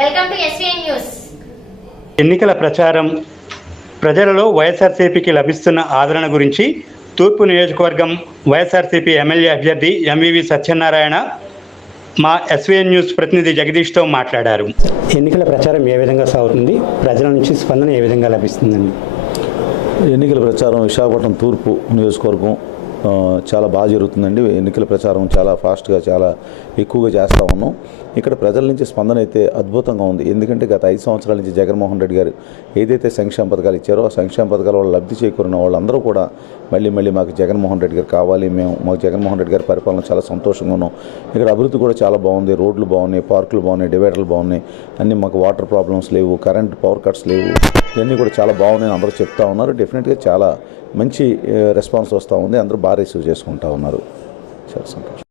Welcome to SVN news. ఎన్నికల ప్రచారం ప్రజలలో వైఎస్ఆర్సీపీకి లభిస్తున్న ఆదరణ గురించి తూర్పు నియోజకవర్గం వైఎస్ఆర్సీపీ ఎమ్మెల్యే అభ్యర్థి ఎంవివి సత్యనారాయణ మా ఎస్వీఎన్ న్యూస్ ప్రతినిధి జగదీష్తో మాట్లాడారు. ఎన్నికల ప్రచారం ఏ విధంగా సాగుతుంది, ప్రజల నుంచి స్పందన ఏ విధంగా లభిస్తుందండి? ఎన్నికల ప్రచారం విశాఖపట్నం తూర్పు నియోజకవర్గం చాలా బాగా జరుగుతుందండి. ఎన్నికల ప్రచారం చాలా ఫాస్ట్గా చాలా ఎక్కువగా చేస్తూ ఉన్నాం. ఇక్కడ ప్రజల నుంచి స్పందన అయితే అద్భుతంగా ఉంది. ఎందుకంటే గత 5 సంవత్సరాల నుంచి జగన్మోహన్ రెడ్డి గారు ఏదైతే సంక్షేమ పథకాలు ఇచ్చారో ఆ సంక్షేమ పథకాల వాళ్ళు లబ్ధి చేకూరిన వాళ్ళందరూ కూడా మళ్ళీ మాకు జగన్మోహన్ రెడ్డి గారు కావాలి, మాకు జగన్మోహన్ రెడ్డి గారి పరిపాలన చాలా సంతోషంగా ఉన్నాం. ఇక్కడ అభివృద్ధి కూడా చాలా బాగుంది. రోడ్లు బాగున్నాయి, పార్కులు బాగున్నాయి, డివైడర్లు బాగున్నాయి, అన్నీ మాకు వాటర్ ప్రాబ్లమ్స్ లేవు, కరెంట్ పవర్ కట్స్ లేవు, ఇవన్నీ కూడా చాలా బాగున్నాయని అందరూ చెప్తా ఉన్నారు. డెఫినెట్గా చాలా మంచి రెస్పాన్స్ వస్తూ ఉంది. అందరూ బాగా రిసీవ్ చేసుకుంటా ఉన్నారు. చాలా సంతోషం.